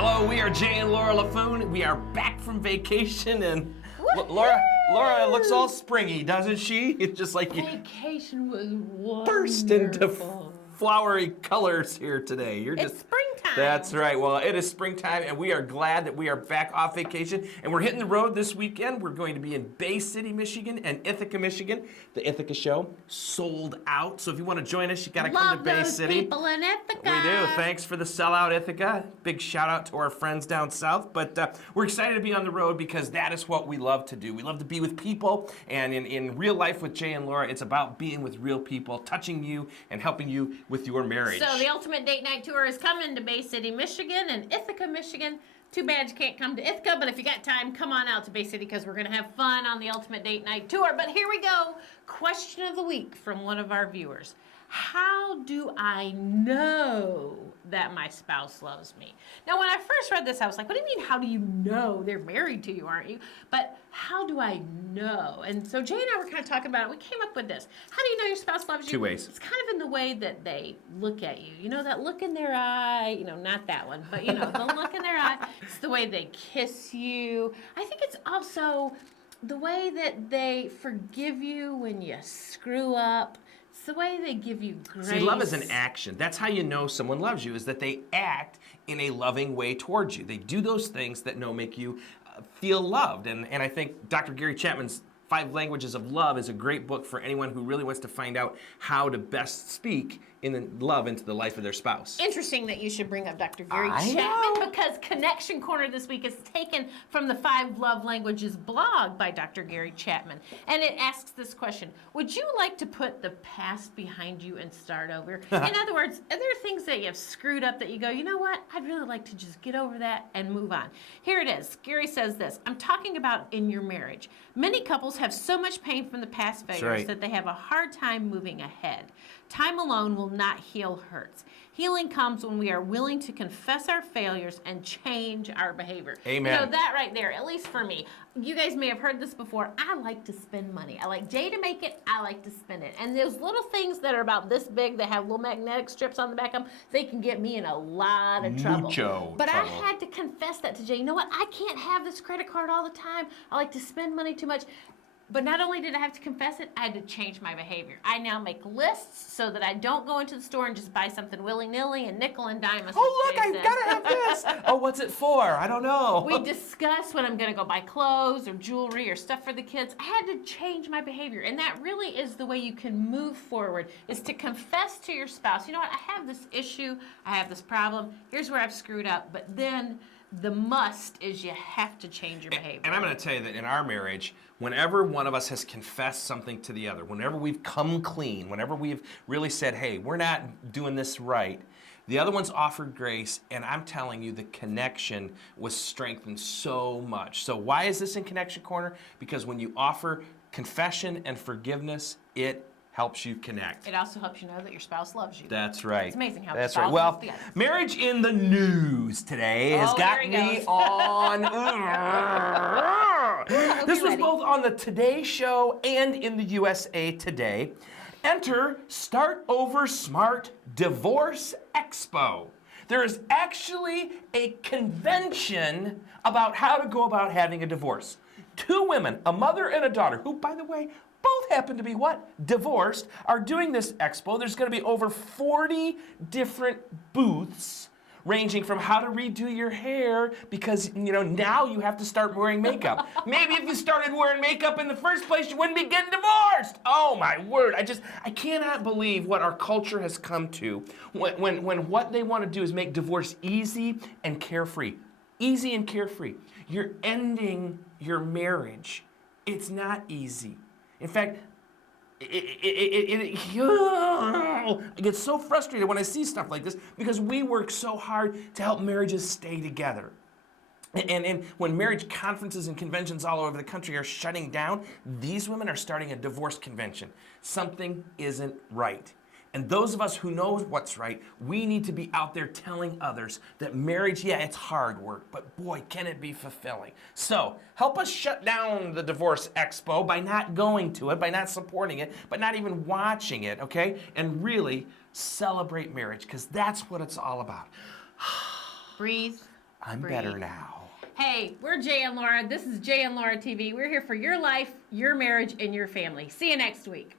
Hello, we are Jay and Laura LaFoon. We are back from vacation, and Laura looks all springy, doesn't she? It's just like you Vacation was wonderful. burst into flowery colors here today. It's springtime. That's right. Well, it is springtime, and we are glad that we are back off vacation, and we're hitting the road this weekend. We're going to be in Bay City, Michigan, and Ithaca, Michigan. The Ithaca show sold out, so if you want to join us, you got to come to Bay City. Love those people in Ithaca. We do. Thanks for the sellout, Ithaca. Big shout out to our friends down south. But we're excited to be on the road because that is what we love to do. We love to be with people, and in real life with Jay and Laura, it's about being with real people, touching you, and helping you with your marriage. So the Ultimate Date Night Tour is coming to Bay City, Michigan, and Ithaca, Michigan. Too bad you can't come to Ithaca, but if you got time, come on out to Bay City because we're going to have fun on the Ultimate Date Night Tour. But here we go. Question of the week from one of our viewers. How do I know that my spouse loves me? Now, when I first read this, I was like, what do you mean, how do you know? They're married to you, aren't you? But how do I know? And so Jay and I were kind of talking about it. We came up with this. How do you know your spouse loves you? Two ways. It's kind of in the way that they look at you. You know, that look in their eye, you know, not that one, but you know, the look in their eye. It's the way they kiss you. I think it's also the way that they forgive you when you screw up. It's the way they give you grace. See, love is an action. That's how you know someone loves you, is that they act in a loving way towards you. They do those things that make you feel loved. And I think Dr. Gary Chapman's 5 Languages of Love is a great book for anyone who really wants to find out how to best speak in love into the life of their spouse. Interesting that you should bring up Dr. Gary Chapman because Connection Corner this week is taken from the 5 Love Languages blog by Dr. Gary Chapman. And it asks this question: would you like to put the past behind you and start over? In other words, are there things that you have screwed up that you go, you know what, I'd really like to just get over that and move on? Here it is. Gary says this: I'm talking about in your marriage. Many couples have so much pain from the past failures that they have a hard time moving ahead. Time alone will not heal hurts. Healing comes when we are willing to confess our failures and change our behavior. Amen. You know, that right there, at least for me. You guys may have heard this before. I like to spend money. I like Jay to make it. I like to spend it. And those little things that are about this big that have little magnetic strips on the back of them, they can get me in a lot of trouble. But I had to confess that to Jay. You know what? I can't have this credit card all the time. I like to spend money too much. But not only did I have to confess it, I had to change my behavior. I now make lists so that I don't go into the store and just buy something willy-nilly and nickel and dime. Oh, look, I've got to have this. Oh, what's it for? I don't know. We discuss when I'm going to go buy clothes or jewelry or stuff for the kids. I had to change my behavior. And that really is the way you can move forward, is to confess to your spouse, you know what, I have this issue, I have this problem, here's where I've screwed up. But then the must is you have to change your behavior. And I'm going to tell you that in our marriage, whenever one of us has confessed something to the other, whenever we've come clean, whenever we've really said, hey, we're not doing this right, the other one's offered grace, and I'm telling you, the connection was strengthened so much. So why is this in Connection Corner? Because when you offer confession and forgiveness, it helps you connect. It also helps you know that your spouse loves you. That's right. It's amazing how that's right. Well, marriage in the news today has got me on. This was both on the Today Show and in the USA Today. Enter Start Over Smart Divorce Expo. There is actually a convention about how to go about having a divorce. 2 women, a mother and a daughter, who, by the way, both happen to be what? Divorced, are doing this expo. There's going to be over 40 different booths ranging from how to redo your hair because, you know, now you have to start wearing makeup. Maybe if you started wearing makeup in the first place, you wouldn't be getting divorced. Oh, my word. I cannot believe what our culture has come to when what they want to do is make divorce easy and carefree. Easy and carefree. You're ending your marriage. It's not easy. In fact, I get so frustrated when I see stuff like this because we work so hard to help marriages stay together. And when marriage conferences and conventions all over the country are shutting down, these women are starting a divorce convention. Something isn't right. And those of us who know what's right, we need to be out there telling others that marriage, yeah, it's hard work, but boy, can it be fulfilling. So help us shut down the Divorce Expo by not going to it, by not supporting it, but not even watching it, okay? And really celebrate marriage, because that's what it's all about. Breathe. I'm breathe. better now. Hey, we're Jay and Laura. This is Jay and Laura TV. We're here for your life, your marriage, and your family. See you next week.